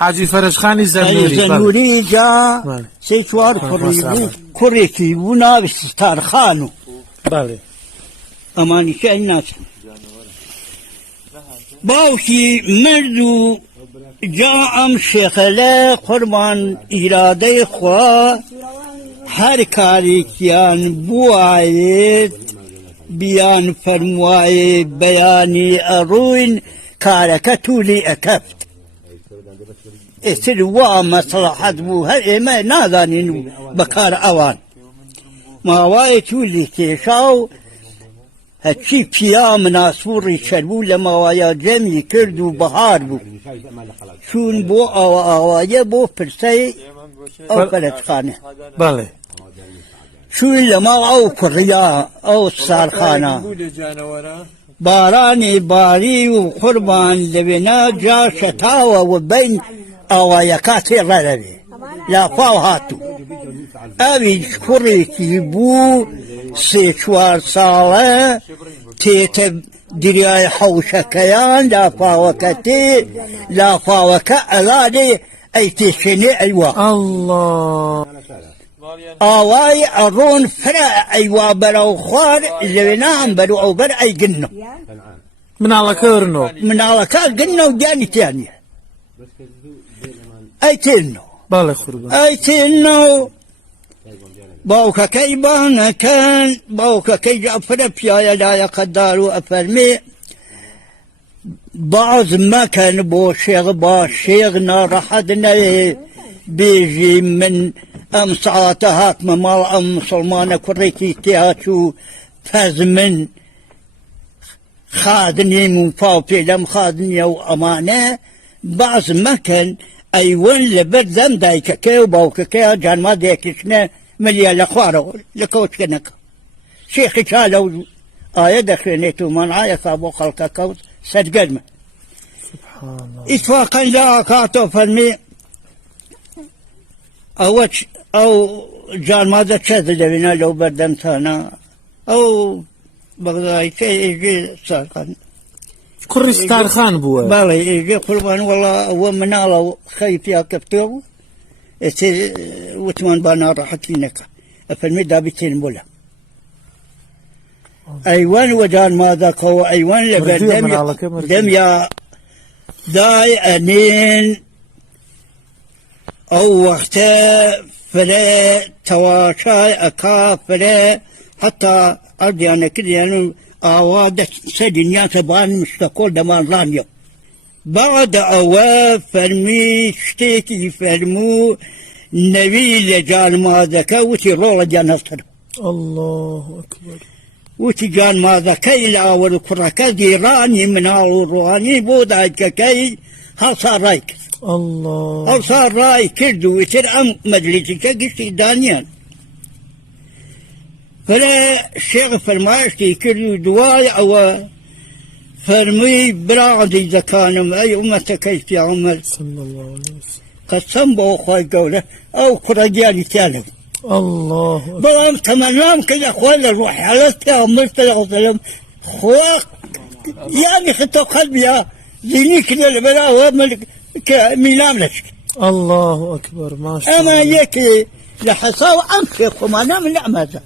حاجی فەرەشخانی زەنووری جا سێ چوار کوڕی بوو کوڕێکی بوو ناوی ستارخان و ئەمانیکە ئەی ناچن باوکی مرد و جا ئەم شێخەلە قوربان ئیرادەی خوا هەر کارێکیان بوایێت بیان فەرموایێ بەیانی ئەڕووین کارەکە توولی ئەکەفت ئێتر وا مەسلحەت بوو هەر ئێمە نازانین بەکار ئەوان ماوایە توولی کێشا و هەچی پیا مناسووڕی کەربوو لە ماوایە جەمی کرد و بەهار بوو چوون بۆ ئاوایە بۆ پرسەی ئەو فەرەشخانە چوون لە ماڵ ئەو کوڕیا ئەو ستارخانە بارانی باری و قوربان لەوێنە جا شەتاوە و بین ئاوایەکە تێڕە لەوێ لاپاو هاتوو ئەویش کوڕێکی بوو سێ چوار ساڵە تێتە دریای حەوشەکەیان لاپاوەکە تێ لاپاوەکە ئەلادێ ئەی تێشێنێ ئەیوا ئاوای ئەڕۆن فرە ئەیوا بەرەو خوار لەوێنە ئەم بەرو ئەو بەر ئەی گنە مناڵەکە گنە و دیانی تیانە ئەی تێنەوە باوکەکەی بانەکەن باوکەکەی جافرە پیایە لایەقەدار و ئەفەرمێ باز مەکەن بۆ شێغ با شێغ ناڕەحەت نەوێ بێژی من ئەم ساعاتە هاتمە ماڵ ئەم مسڵمانە کوڕێکی تێهاچوو پەز من خادنیم و پاو پێلەم خادنیە و ئەمانە باز مەکەن ئەیوەن لەبەر دەم دایکەکەی و باوکەکەی جانما دێکشنە ملیە لە خوارەوە لە کەوچکەنەکە شێخی چا لەو ئاە دەخوێنێت و مەنعایەکە بۆ خەڵکە کەوت سەرگەرمە ئیتفاقەن لە ئاکاتۆ فەرمێ ئەو جانمادە چەت لەوێنە لەو بەردەمتانە ئەو بەغدایکە ئێژێ سارخان کوڕی ستارخان بووە باڵێ ئێژێ قوربان وەڵا ئەوە مناڵە و خەی پیا کەفتووە بوو ئێتر وتمان با ناڕەحەتی نەکە ئەفەرمێ دابیتێن بۆ لە ئەیوان وە جانمادەکەەوە ئەیوان لەبەر دەمیا دای ئەنێن ئەو وەختە فرە تەواشای ئەکا فرە حتا ئەردیانە کردیان و ئاوا سەدینیاتە بان مشتەکۆڵ دەمانڕانیە بعد ئەوە فەرمی شتێکی فەرموو نەوی لە جانمازەکە وتی ڕۆڵە گیان هەستەر وتی جانمازەکەی لە ئاوەر کوڕەکە گێڕانی مناڵ و ڕوانی بۆ دایکەکەی هەڵسا ڕای کرد هەڵسا ڕای کرد و وتر ئەم مەجلیسیکە گشتی دانیان فرە شێخ فەرمایشتی کرد و دوای ئەوە فەرمووی براعەدی دەکانم ئەی ئومەتەکەی پیاغەمبەر قەسەم بۆ خۆی گەورە ئەو کوڕە گیانی تیا لەبێ بەڵام تەمەنام کرد ئەخوا لە ڕوحی حەڵەت پیاغەمبەر سەلەڵڵاهو عەلەیهی وسەلەم خوا یانی خەتە قەلبیا زینی کردە لەبەر ئەوە کە میلام لەشک الله ئەکبەر ماشەڵڵا ئەمە یەکێ لە حەساو ئەم شێخۆمانە من ئەمەزە